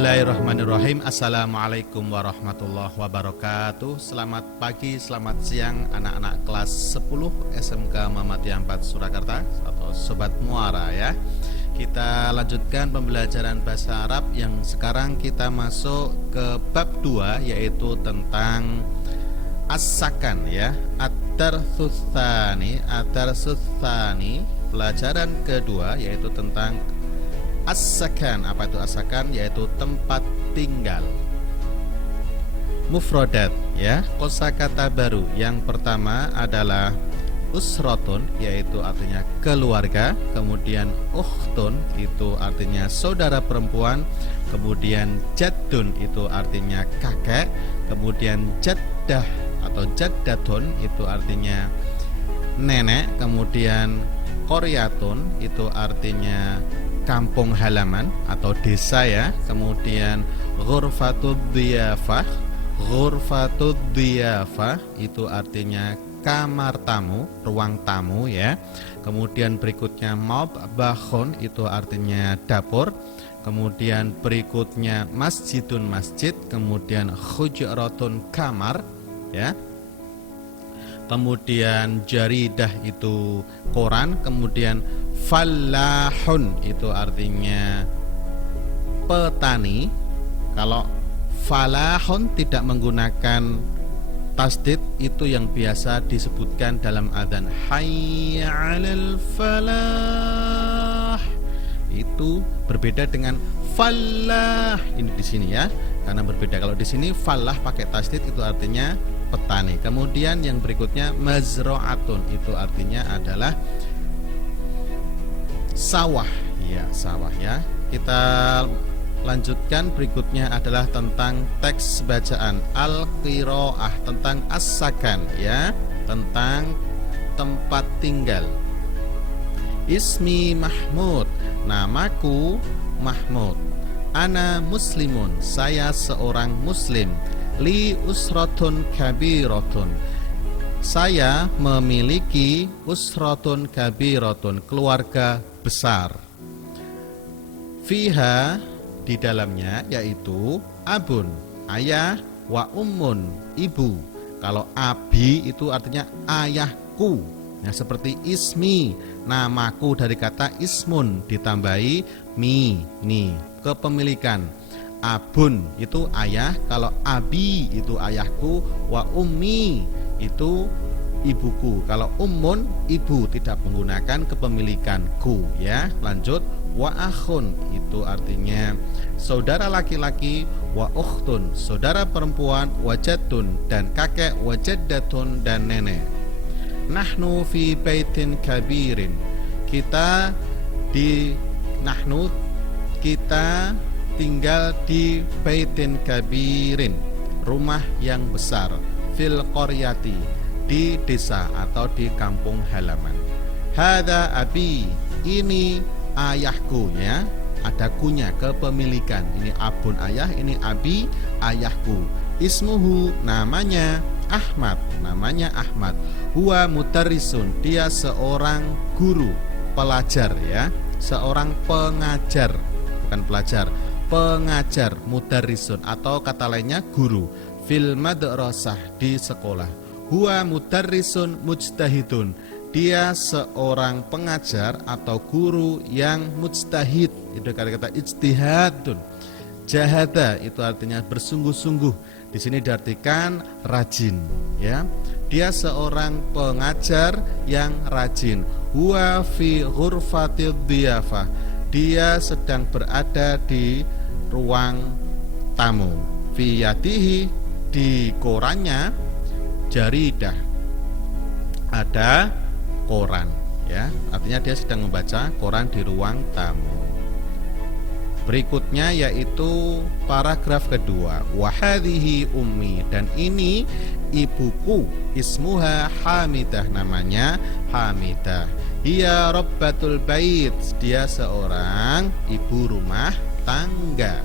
Bismillahirrahmanirrahim. Assalamualaikum warahmatullahi wabarakatuh. Selamat pagi, selamat siang anak-anak kelas 10 SMK Muhammadiyah 4 Surakarta atau Sobat Muara ya. Kita lanjutkan pembelajaran bahasa Arab yang sekarang kita masuk ke bab 2, yaitu tentang as-sakan ya. Ad-darsus tsani, pelajaran kedua yaitu tentang as-sakan. Apa itu as-sakan? Yaitu tempat tinggal. Mufradat ya, kosakata baru. Yang pertama adalah usratun, yaitu artinya keluarga. Kemudian ukhtun, itu artinya saudara perempuan. Kemudian jaddun, itu artinya kakek. Kemudian jaddah atau jaddatun, itu artinya nenek. Kemudian qaryatun, itu artinya kampung halaman atau desa ya. Kemudian ghurfatud dhiyafah, itu artinya kamar tamu, ruang tamu ya. Kemudian berikutnya matbahun, itu artinya dapur. Kemudian berikutnya masjidun, masjid. Kemudian hujratun, kamar ya. Kemudian jaridah, itu koran. Kemudian fallahun, itu artinya petani. Kalau falahun tidak menggunakan tasdid, itu yang biasa disebutkan dalam adzan, hayya 'alal falah. Itu berbeda dengan fallah ini di sini ya. Karena berbeda, kalau di sini falah pakai tasdid itu artinya petani. Kemudian yang berikutnya mazra'atun, itu artinya adalah sawah ya, sawah ya. Kita lanjutkan, berikutnya adalah tentang teks bacaan al-qiraah, tentang as-sakan ya, tentang tempat tinggal. Ismi Mahmud, namaku Mahmud. Ana muslimun, saya seorang muslim. Li usratun kabiratun, saya memiliki usratun kabiratun, keluarga besar. Fiha, di dalamnya, yaitu abun, ayah, wa ummun, ibu. Kalau abi itu artinya ayahku. Nah, seperti ismi, namaku, dari kata ismun ditambahi mi, ni, kepemilikan. Abun itu ayah, kalau abi itu ayahku, wa ummi itu ibuku. Kalau ummun, ibu, tidak menggunakan kepemilikanku ya. Lanjut, wa akhun, itu artinya saudara laki-laki, wa ukhtun, saudara perempuan, wa jaddun, dan kakek, wa jaddatun, dan nenek. Nahnu fi baitin kabirin, kita tinggal di baitin kabirin, rumah yang besar. Fil qaryati, di desa atau di kampung halaman. Hada abi, ini ayahku ya. Ada kunya, kepemilikan. Ini abun ayah, ini abi ayahku. Ismuhu, namanya Ahmad, namanya Ahmad. Huwa mudarrisun, dia seorang guru, pelajar ya. Seorang pengajar, bukan pelajar, pengajar, mudarrisun, atau kata lainnya guru. Fil madrasah, di sekolah. Huwa mudarrisun mujtahidun, dia seorang pengajar atau guru yang mujtahid. Itu kata-kata ijtihadun. Jahada, itu artinya bersungguh-sungguh. Di sini diartikan rajin ya. Dia seorang pengajar yang rajin. Huwa fi ghurfatid dhiyafah, dia sedang berada di ruang tamu. Fi yadihi, di korannya, jaridah, ada koran ya. Artinya dia sedang membaca koran di ruang tamu. Berikutnya yaitu paragraf kedua, wa hadhihi ummi, dan ini ibuku. Ismuha Hamidah, namanya Hamidah. Hiya rabbatul bait, dia seorang ibu rumah tangga.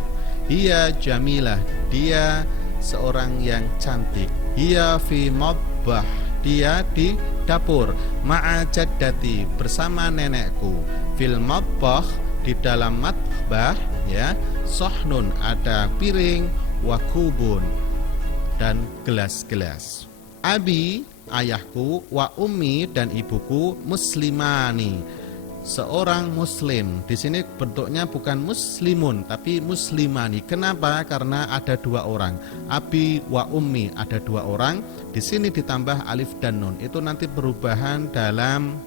Hiya jamilah, dia seorang yang cantik. Hiya fi matbah, dia di dapur. Ma'a jaddati, bersama nenekku. Fil matbah, di dalam matbah, ya. Sohnun ada piring, wa kubun dan gelas-gelas. Abi ayahku, wa ummi dan ibuku muslimani, seorang muslim. Di sini bentuknya bukan muslimun tapi muslimani. Kenapa? Karena ada dua orang. Abi wa ummi ada dua orang. Di sini ditambah alif dan nun. Itu nanti perubahan dalam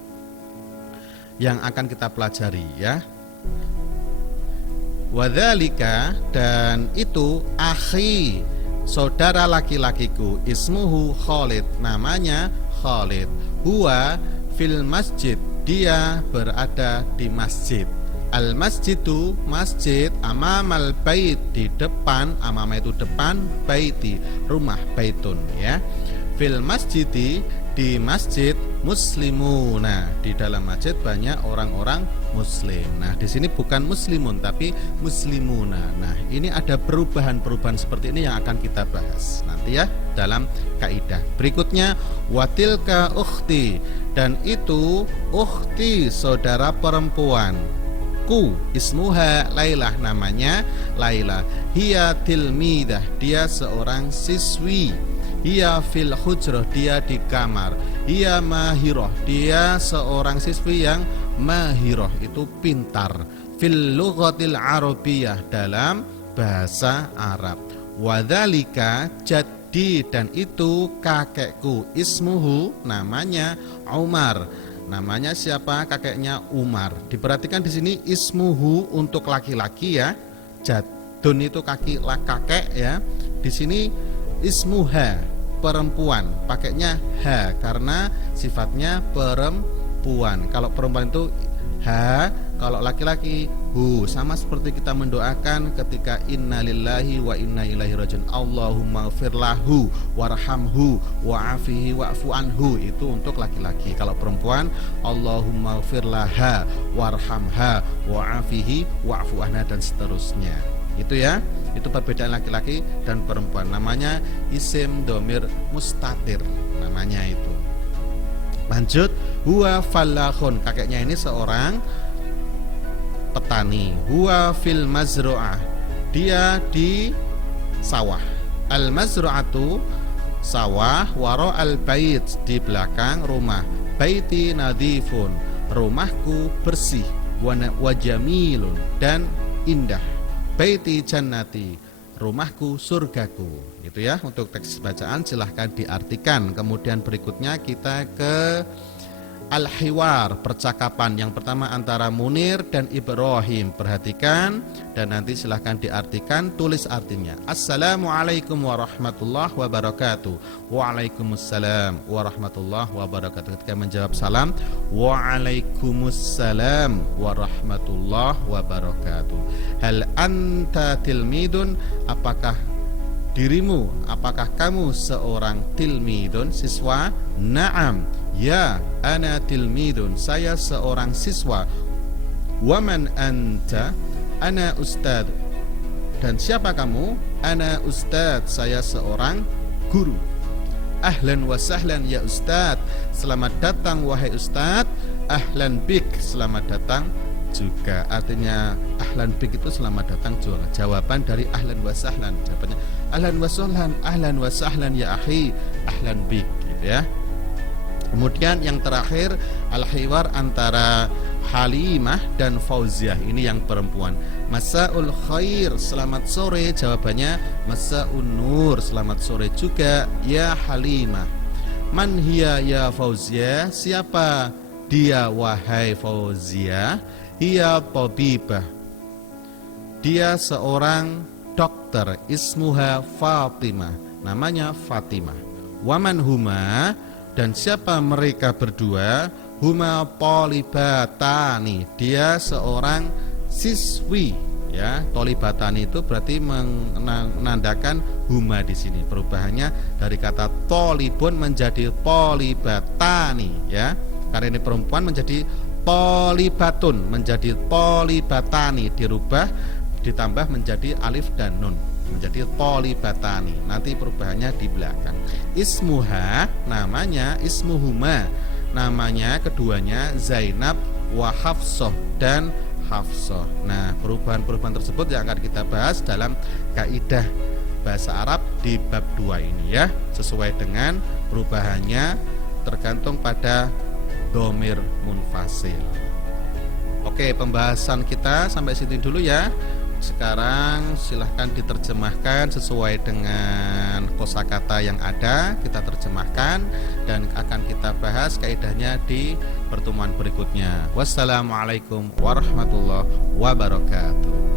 yang akan kita pelajari ya. Wadzalika dan itu akhi, saudara laki-lakiku, ismuhu Khalid, namanya Khalid. Huwa fil masjid, dia berada di masjid. Al masjidu masjid, amamal bait di depan, amama itu depan, baiti rumah, baitun ya. Fil masjidi di masjid muslimuna, di dalam masjid banyak orang-orang muslim. Nah, di sini bukan muslimun tapi muslimuna. Nah, ini ada perubahan-perubahan seperti ini yang akan kita bahas nanti ya dalam kaidah. Berikutnya watilka ukhti, dan itu ukhti saudara perempuan. Ku ismuha Lailah, namanya Laila. Hiya tilmidah, dia seorang siswi. Hiya fil hujrah, dia di kamar. Hiya mahiroh, dia seorang siswi yang mahiroh, itu pintar. Fil lughatil arabiyyah, dalam bahasa Arab. Wadzalika jaddi, dan itu kakekku. Ismuhu, namanya Umar. Namanya siapa? Kakeknya Umar. Diperhatikan di sini ismuhu untuk laki-laki ya. Jadun itu kakek ya. Di sini ismuha perempuan, pakainya ha karena sifatnya perempuan. Kalau perempuan itu ha, kalau laki-laki hu. Sama seperti kita mendoakan ketika innalillahi wa inna ilaihi rajiun, Allahumma firlahu warhamhu wa'afihi wa'fu anhu, itu untuk laki-laki. Kalau perempuan Allahumma firlaha warhamha wa'afihi wa'fu anha dan seterusnya. Itu ya, itu perbedaan laki-laki dan perempuan. Namanya isim domir mustatir, namanya itu. Lanjut, huwa fallahun, kakeknya ini seorang petani. Huwa fil mazru'ah, dia di sawah. Al mazru'atu sawah, waro al bait di belakang rumah. Baiti nadhifun, rumahku bersih. Wa jamilun, dan indah. Baiti jannati, rumahku surgaku. Itu ya untuk teks bacaan, silahkan diartikan. Kemudian berikutnya kita ke al-hiwar, percakapan yang pertama antara Munir dan Ibrahim. Perhatikan dan nanti silahkan diartikan, tulis artinya. Assalamualaikum warahmatullahi wabarakatuh. Waalaikumsalam warahmatullahi wabarakatuh. Ketika menjawab salam, waalaikumsalam warahmatullahi wabarakatuh. Hal anta tilmidun, apakah dirimu, apakah kamu seorang tilmidun, siswa? Naam, ya, ana tilmidun, saya seorang siswa. Waman anta, ana ustad, dan siapa kamu? Ana ustad, saya seorang guru. Ahlan wa sahlan ya ustad, selamat datang wahai ustad. Ahlan bik, selamat datang juga. Artinya ahlan bik itu selamat datang juga. Jawaban dari ahlan wa sahlan, jawabannya ahlan wa sahlan ya akhi, ahlan bik, gitu ya. Kemudian yang terakhir al-hiwar antara Halimah dan Fauziah, ini yang perempuan. Masaul khair, selamat sore, jawabannya masaun nur, selamat sore juga ya Halimah. Man hiya ya Fauziah, siapa dia wahai Fauziah? Hiya tabibah, dia seorang dokter. Ismuha Fatimah, namanya Fatimah. Waman huma, dan siapa mereka berdua? Huma tolibatani, dia seorang siswi ya. Tolibatani itu berarti menandakan huma di sini. Perubahannya dari kata tolibun menjadi tolibatani ya. Karena ini perempuan menjadi tolibatun, menjadi tolibatani, dirubah ditambah menjadi alif dan nun, menjadi tolibatani. Nanti perubahannya di belakang. Ismuha, namanya, ismuhuma, namanya keduanya Zainab wa Hafsah dan Hafsah. Nah, perubahan-perubahan tersebut yang akan kita bahas dalam kaidah bahasa Arab di bab 2 ini ya, sesuai dengan perubahannya tergantung pada dhamir munfasil. Oke, pembahasan kita sampai sini dulu ya. Sekarang silahkan diterjemahkan sesuai dengan kosakata yang ada, kita terjemahkan dan akan kita bahas kaidahnya di pertemuan berikutnya. Wassalamualaikum warahmatullahi wabarakatuh.